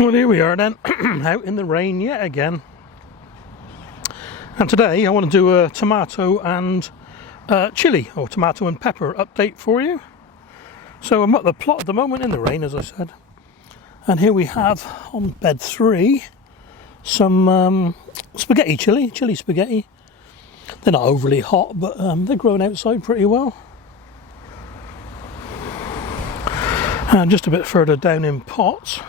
Well, here we are then, out in the rain yet again. And today I want to do a tomato and chilli, or tomato and pepper update for you. So I'm at the plot at the moment in the rain, as I said. And here we have, on bed 3, some spaghetti chilli spaghetti. They're not overly hot, but they're growing outside pretty well. And just a bit further down in pots.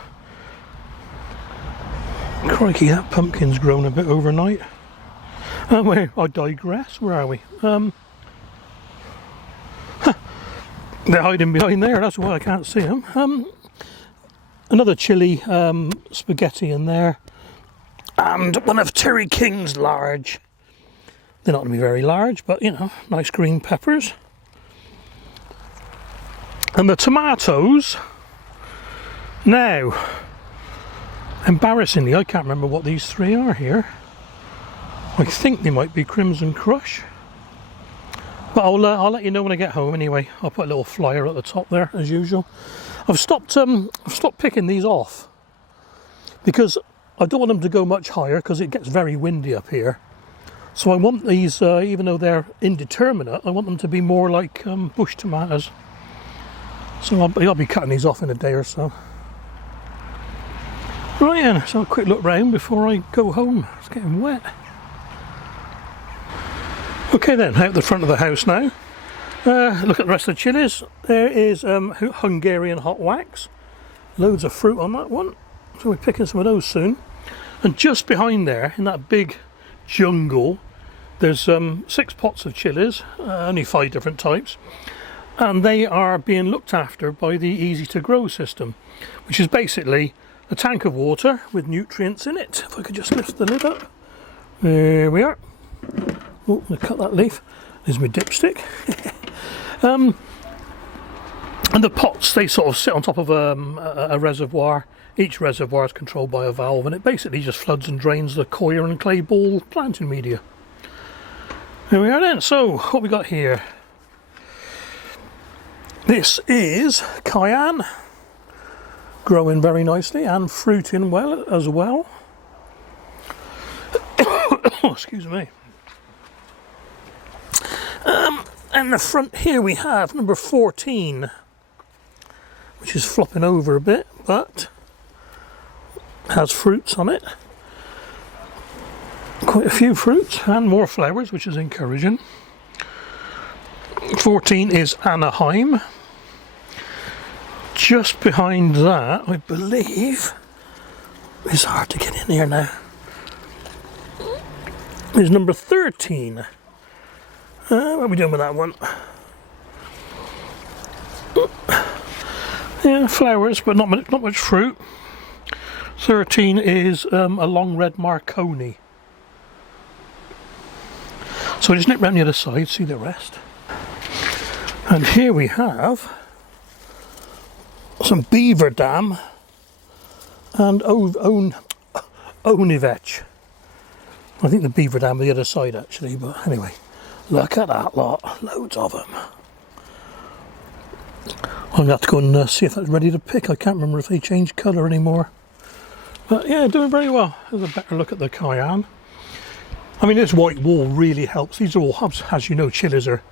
Crikey, that pumpkin's grown a bit overnight. I digress. Where are we? They're hiding behind there, that's why I can't see them. Another chilli spaghetti in there. And one of Terry King's large. They're not going to be very large, but you know, nice green peppers. And the tomatoes. Now, embarrassingly, I can't remember what these 3 are here. I think they might be Crimson Crush. But I'll let you know when I get home anyway. I'll put a little flyer at the top there, as usual. I've stopped picking these off because I don't want them to go much higher because it gets very windy up here. So I want these, even though they're indeterminate, I want them to be more like bush tomatoes. So I'll be cutting these off in a day or so. Right then, so a quick look round before I go home. It's getting wet. Okay then, out the front of the house now. Look at the rest of the chilies. There is Hungarian hot wax. Loads of fruit on that one. So we're picking some of those soon. And just behind there, in that big jungle, there's 6 pots of chilies, only 5 different types. And they are being looked after by the Easy to Grow system, which is basically a tank of water with nutrients in it. If I could just lift the lid up. There we are. Oh, I'm going to cut that leaf. There's my dipstick. And the pots, they sort of sit on top of a reservoir. Each reservoir is controlled by a valve, and it basically just floods and drains the coir and clay ball planting media. There we are then. So, what we got here? This is cayenne, growing very nicely and fruiting well as well. Excuse me. And the front here we have number 14, which is flopping over a bit, but has fruits on it. Quite a few fruits and more flowers, which is encouraging. 14 is Anaheim. Just behind that, I believe, it's hard to get in here now, is number 13. What are we doing with that one? Yeah, flowers, but not much fruit. 13 is a long red Marconi. So I just nip round the other side, see the rest. And here we have some beaver dam and onivech. I think the beaver dam on the other side actually, but anyway, look at that lot, loads of them. I'm going to have to go and see if that's ready to pick. I can't remember if they changed colour anymore. But yeah, doing very well. There's a better look at the cayenne. I mean, this white wall really helps. These are all, as you know, chilies are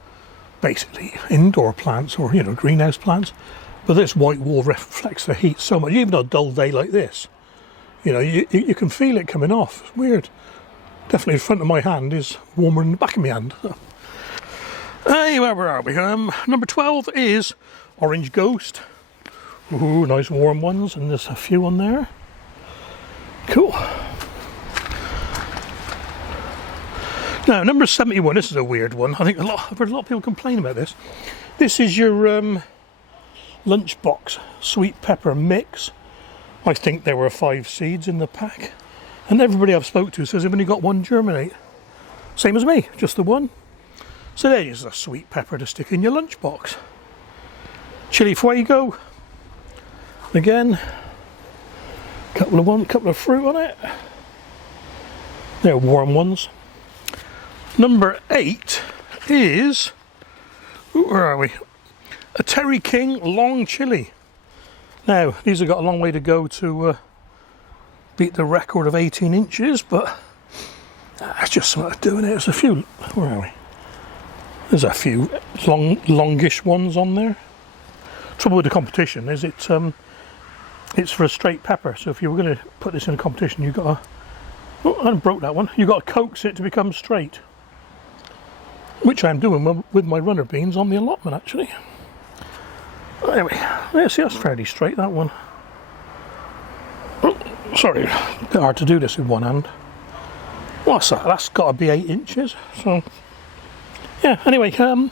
basically indoor plants, or you know, greenhouse plants. But this white wall reflects the heat so much. Even on a dull day like this, you know, you can feel it coming off. It's weird. Definitely the front of my hand is warmer than the back of my hand. Anyway, where are we? Number 12 is Orange Ghost. Ooh, nice warm ones, and there's a few on there. Cool. Now, number 71, this is a weird one. I think I've heard a lot of people complain about this. This is your lunchbox sweet pepper mix. I think there were 5 seeds in the pack. And everybody I've spoke to says they've only got 1 germinate. Same as me, just the 1. So there's a sweet pepper to stick in your lunchbox. Chili Fuego. Again, couple of fruit on it. They're warm ones. Number 8 is, where are we? A Terry King long chili. Now these have got a long way to go to beat the record of 18 inches, but that's just sort of doing it. There's a few, where are we? There's a few longish ones on there. Trouble with the competition is it's for a straight pepper, so if you were going to put this in a competition, you've got to, oh, I broke that one, you've got to coax it to become straight, which I'm doing with my runner beans on the allotment actually. Anyway, yeah, see, that's fairly straight, that one. Oh, sorry, a bit hard to do this with one hand. What's that? That's got to be 8 inches, so yeah. Anyway, chilli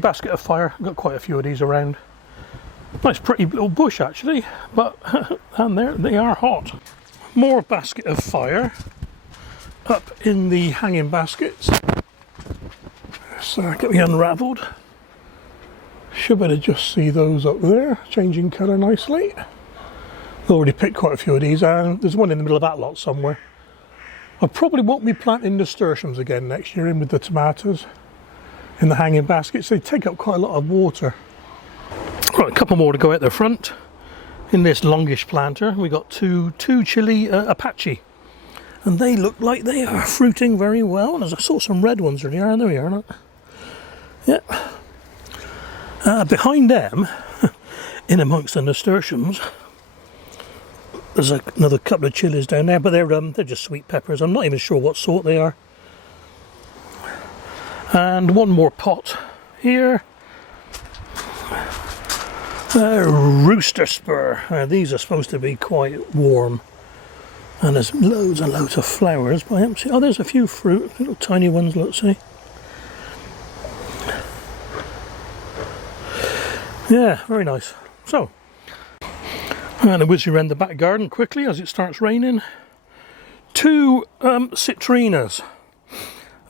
basket of fire, got quite a few of these around. Nice pretty little bush actually, but and they are hot. More basket of fire up in the hanging baskets. So get me unravelled. Should better just see those up there, changing colour nicely. Already picked quite a few of these, and there's one in the middle of that lot somewhere. I probably won't be planting nasturtiums again next year in with the tomatoes in the hanging baskets. They take up quite a lot of water. Right, a couple more to go out the front. In this longish planter, we got two chilli Apache, and they look like they are fruiting very well. And I saw some red ones earlier, and there we are. Yeah. Behind them, in amongst the nasturtiums, there's another couple of chillies down there, but they're just sweet peppers. I'm not even sure what sort they are. And one more pot here. Rooster spur. These are supposed to be quite warm, and there's loads and loads of flowers, but I haven't seen. Oh, there's a few fruit, little tiny ones. Let's see. Yeah, very nice. So, and a whiz around the back garden quickly as it starts raining. 2 citrinas,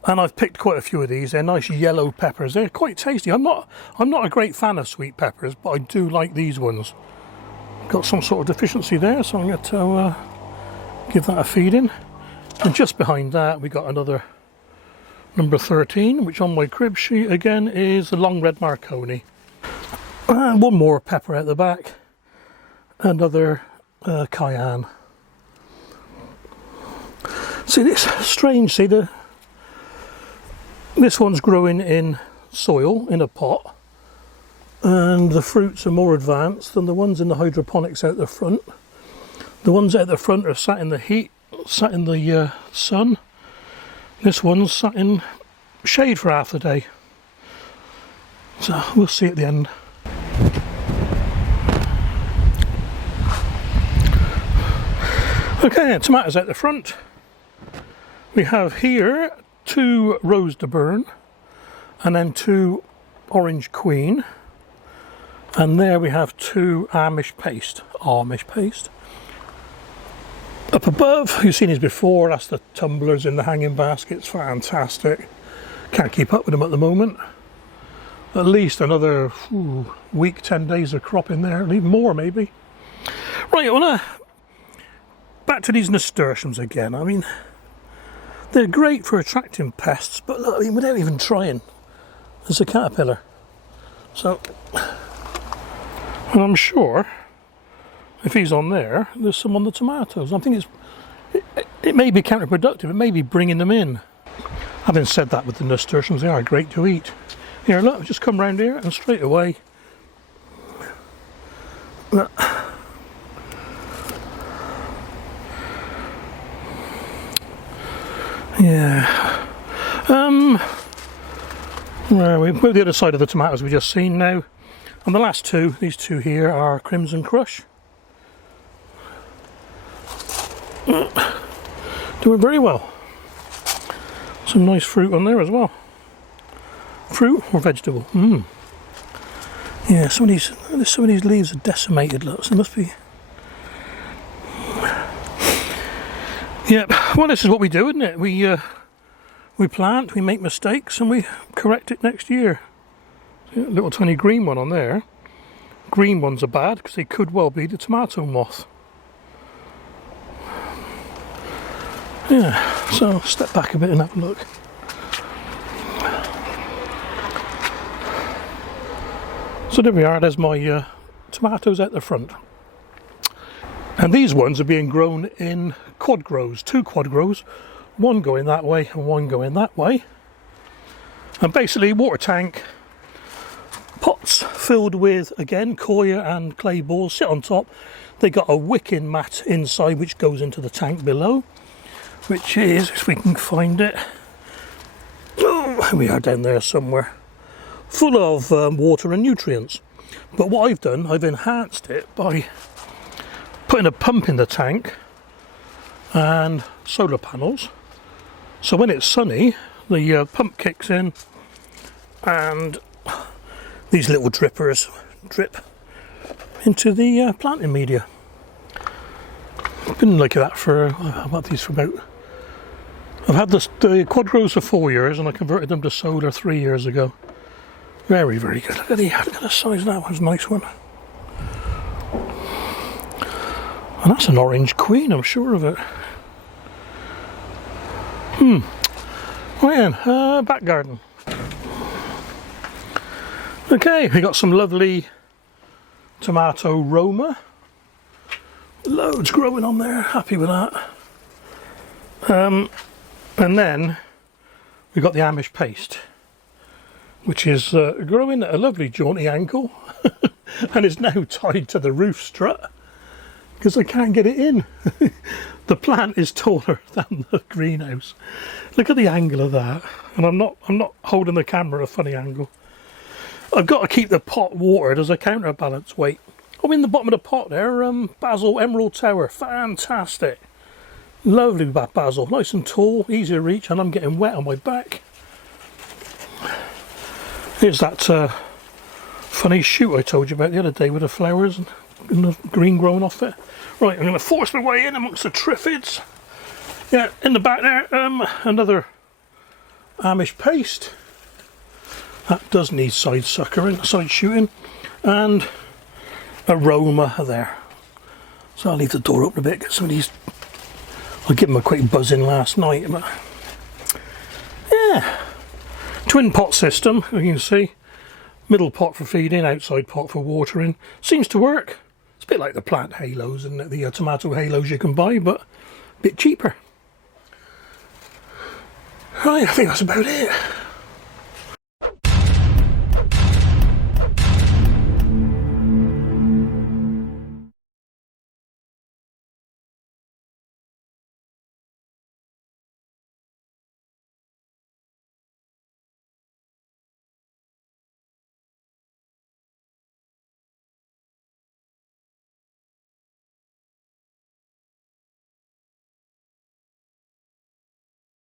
and I've picked quite a few of these. They're nice yellow peppers. They're quite tasty. I'm not a great fan of sweet peppers, but I do like these ones. Got some sort of deficiency there, so I'm going to give that a feed in. And just behind that, we got another number 13, which on my crib sheet again is the long red Marconi. And one more pepper at the back, another cayenne. See, this strange. See, this one's growing in soil in a pot, and the fruits are more advanced than the ones in the hydroponics out the front. The ones out the front are sat in the heat, sat in the sun. This one's sat in shade for half the day. So we'll see at the end. Okay, tomatoes out the front. We have here 2 Rose de Burn, and then 2 Orange Queen, and there we have 2 Amish paste. Up above, you've seen these before, that's the tumblers in the hanging baskets. Fantastic. Can't keep up with them at the moment. At least another week, 10 days of crop in there, even more maybe. Right, I want to back to these nasturtiums again. I mean, they're great for attracting pests, but look, I mean, without even trying, there's a caterpillar. So, and I'm sure if he's on there, there's some on the tomatoes. I think it may be counterproductive. It may be bringing them in. Having said that, with the nasturtiums, they are great to eat. Here, look, just come round here and straight away. Look. Yeah. Where are we? We're the other side of the tomatoes we've just seen now. And the last 2, these 2 here, are Crimson Crush. Doing very well. Some nice fruit on there as well. Fruit or vegetable? Yeah, some of these leaves are decimated. Look, so they must be. Yep. Well, this is what we do, isn't it? We plant, we make mistakes, and we correct it next year. See, a little tiny green one on there. Green ones are bad because they could well be the tomato moth. Yeah. So step back a bit and have a look. So there we are. There's my tomatoes out the front. And these ones are being grown in quad grows, 2 quad grows, one going that way and one going that way. And basically water tank, pots filled with, again, coir and clay balls sit on top. They got a wicking mat inside which goes into the tank below, which is, if we can find it, oh, we are down there somewhere, full of water and nutrients. But what I've done, I've enhanced it by putting a pump in the tank and solar panels. So when it's sunny, the pump kicks in and these little drippers drip into the planting media. I've been like that for, I've had these for about, I've had the quad grows for 4 years and I converted them to solar 3 years ago. Very, very good. Look at the size of that one's a nice one. And that's an orange queen, I'm sure of it. Right then, back garden. Okay, we got some lovely tomato Roma. Loads growing on there, happy with that. And then we got the Amish paste, which is growing at a lovely jaunty angle and is now tied to the roof strut because I can't get it in. The plant is taller than the greenhouse. Look at the angle of that. And I'm not holding the camera at a funny angle. I've got to keep the pot watered as a counterbalance weight. Oh, in the bottom of the pot there, basil emerald tower, fantastic. Lovely basil, nice and tall, easy to reach, and I'm getting wet on my back. Here's that funny shoot I told you about the other day with the flowers and the green growing off it. Right, I'm going to force my way in amongst the triffids. Yeah, in the back there, another Amish paste. That does need side suckering, side shooting, and aroma there. So I'll leave the door open a bit, get some of these. I'll give them a quick buzz in last night, but yeah. Twin pot system, as you can see. Middle pot for feeding, outside pot for watering. Seems to work. It's a bit like the plant halos and the tomato halos you can buy, but a bit cheaper. Right, I think that's about it.